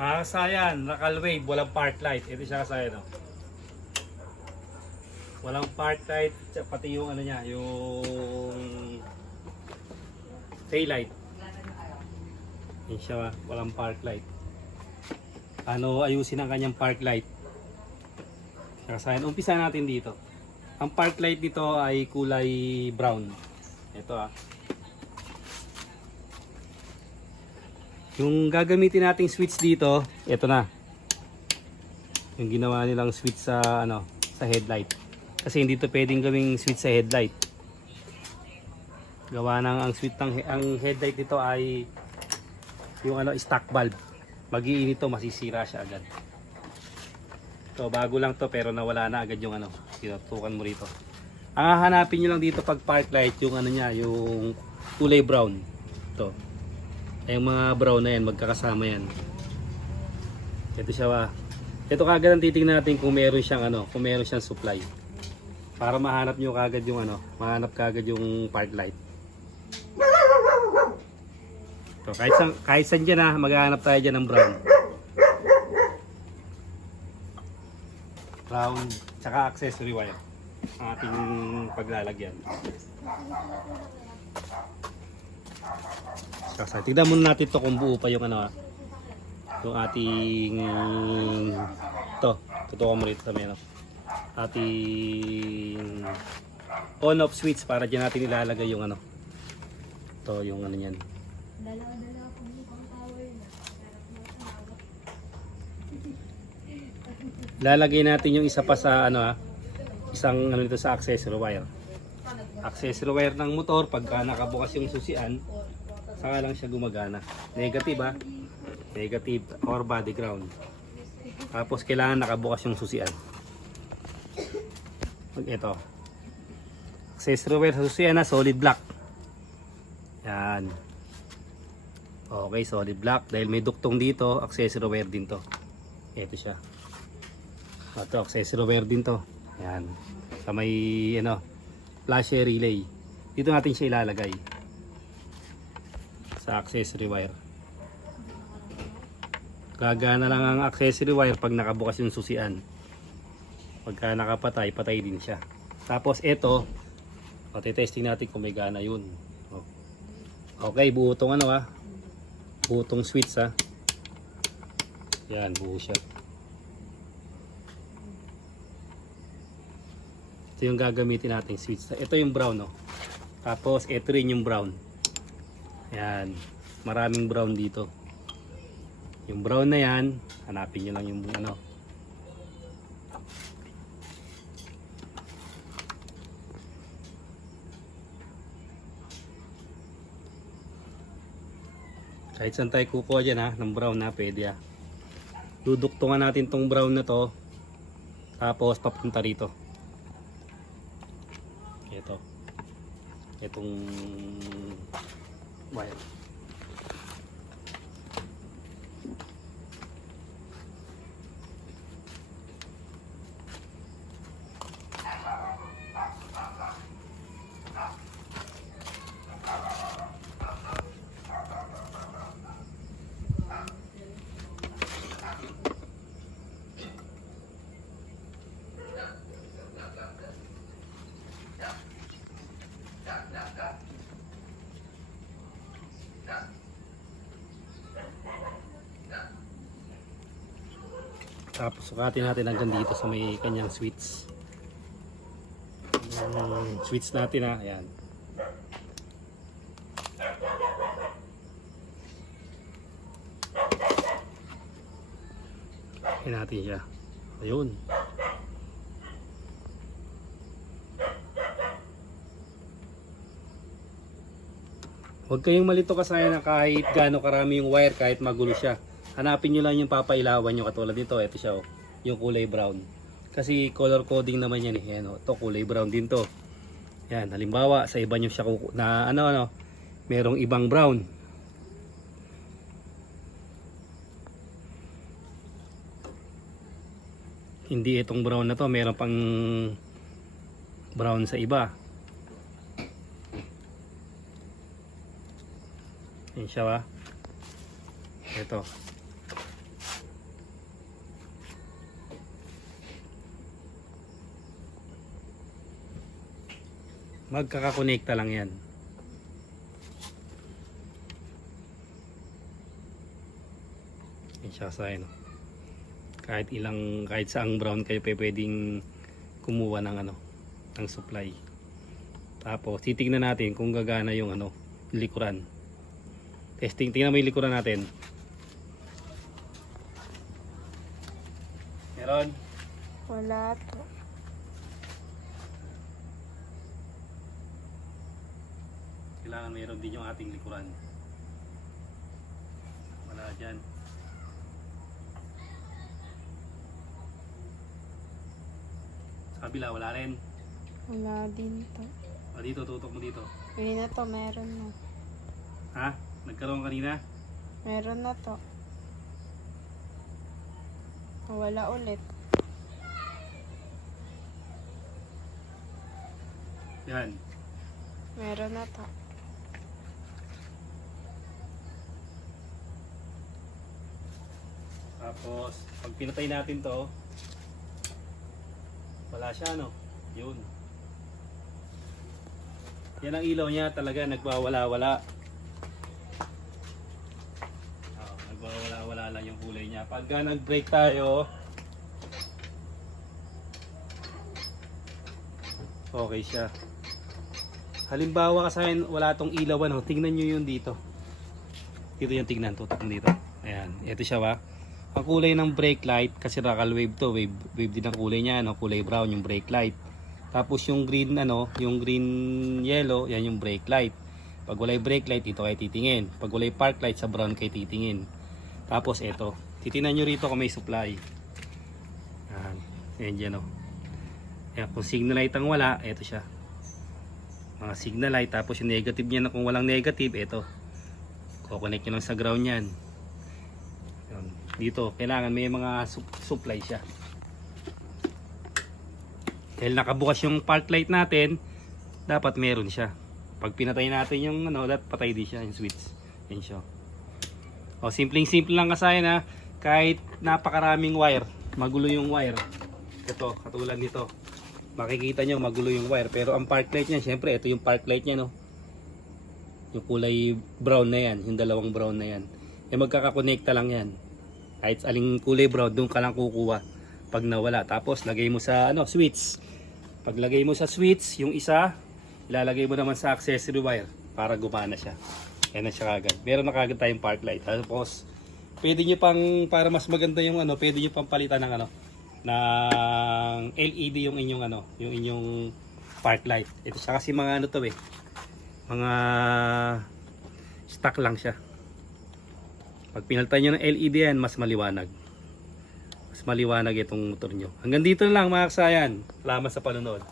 Kasayan, Rakal Wave, walang park light. Ito siya kasayan, no? Walang park light, pati yung ano niya, yung tail light. Yan siya, walang park light. Ano ayusin ang kanyang park light? Kasayan, umpisa natin dito. Ang park light dito ay kulay brown. Ito Yung gagamitin nating switch dito, ito na. Yung ginawa nilang switch sa sa headlight. Kasi hindi to pwedeng gawing switch sa headlight. Gawa ng ang switch ang headlight dito ay yung stock valve. Mag-iinit to, masisira siya agad. So bago lang to pero nawala na agad yung tinutukan mo rito. Ang hahanapin niyo lang dito pag park light yung niya, yung kulay brown. Ito. Ay yung mga brown na yan, magkakasama yan. Ito siya. Ito kagad ang titingnan natin kung meron siyang kung meron siyang supply. Para mahanap niyo kagad yung mahanap kagad yung park light. So, kahit saan dyan maghahanap tayo dyan ng brown. Brown, tsaka accessory wire. Ang ating paglalagyan. So, tignan muna natin to kung buo pa yung yung ating tutukan mo rito sa may ating on off switch para dyan natin ilalagay yung yung niyan. Lalagay natin yung isa pa sa isang dito sa accessory wire. Accessory wire ng motor pagka nakabukas yung susian, saka lang siya gumagana. Negative negative or body ground. Tapos kailangan nakabukas yung susian. Ito. Accessory wire sa susian solid black. Yan. Okay, solid black. Dahil may duktong dito, accessory wire din to. Ito siya. Ito, accessory wire din to. Yan. Sa may flasher relay. Dito natin siya ilalagay. Sa accessory wire. Gagana lang ang accessory wire pag nakabukas yung susian. Pagka nakapatay, patay din siya. Tapos ito, testing natin kung may gana yun. Okay, buo tong buo tong switch Yan, buo siya. Ito yung gagamitin natin switch. Ito yung brown Tapos ito rin yung brown. Yan, maraming brown dito. Yung brown na yan, hanapin nyo lang yung kahit saan tayo kukuha dyan ng brown pwede duduktungan natin tong brown na to, tapos papunta rito. Itong wire. Tapos sukatin natin hanggang dito sa may kanyang switch. Switch natin ayan. Ayan natin siya. Ayun. Huwag kayong malito kasayan na kahit gaano karami yung wire, kahit magulo siya. Hanapin nyo lang yung papailawan nyo katulad nito. Ito siya yung kulay brown. Kasi color coding naman yan Yan, ito kulay brown din to. Yan, halimbawa sa iba nyo siya na merong ibang brown. Hindi itong brown na to, meron pang brown sa iba. Yan siya Ito. Magkakakonekta lang yan. Yan siya sa ano. Kahit saang brown kayo pwedeng kumuha ng ano, ng supply. Tapos titignan natin kung gagana yung ano, likuran. Testing, tingnan mo yung likuran natin. Meron? Wala po. Kailangan mayroon din yung ating likuran. Wala dyan. Sa kabila, wala rin. Wala din po. O dito, tutok mo dito. Hindi na to, meron na. Ha? Nagkaroon kanina? Meron na to. Wala ulit. Yan. Meron na to. Tapos, pag pinatay natin to, wala siya, no? Yun. Yan ang ilaw niya, talaga nagwawala-wala. Nagwawala-wala lang yung kulay niya. Pagka nag-break tayo, okay siya. Halimbawa kasi wala tong ilaw, ano, tingnan nyo yun dito. Dito yung tignan, tutok mo dito. Ayan, ito siya ba? Ang kulay ng brake light, kasi rockal wave to, wave din ang kulay niya, no? Kulay brown yung brake light. Tapos yung green, ano, yung green yellow, yan yung brake light. Pag walay brake light, dito kayo titingin. Pag walay park light, sa brown kayo titingin. Tapos ito, titingnan nyo rito kung may supply. Ayan, yan dyan, no? Ayan, kung signal light ang wala, ito siya. Mga signal light, tapos yung negative niya na kung walang negative, ito. Kukonect nyo lang sa ground yan. Dito, kailangan may mga supply siya. Dahil nakabukas yung park light natin, dapat meron siya. Pag pinatay natin yung ano, dapat patay din siya yung switch. Yan siya. O, simpleng-simple lang kasayan ha. Kahit napakaraming wire, magulo yung wire. Ito, katulad nito. Makikita nyo, magulo yung wire. Pero ang park light niya, syempre, ito yung park light niya, no? Yung kulay brown na yan, yung dalawang brown na yan. E magkakakonekta lang yan. Kahit aling kulay brown, doon ka lang kukuha pag nawala. Tapos lagay mo sa ano, switch. Pag lagay mo sa switch, yung isa, ilalagay mo naman sa accessory wire para gumana siya. Yan na siya kagad. Meron na kagad tayong park light. Tapos, pwede nyo pang, para mas maganda yung ano, pwede nyo pang palitan ng ano, ng LED yung inyong ano, yung inyong park light. Ito siya kasi mga ano to eh. Mga stock lang siya. Pag pinalitan nyo ng LED yan, mas maliwanag. Mas maliwanag itong motor nyo. Hanggang dito na lang mga kasayan. Salamat sa panonood.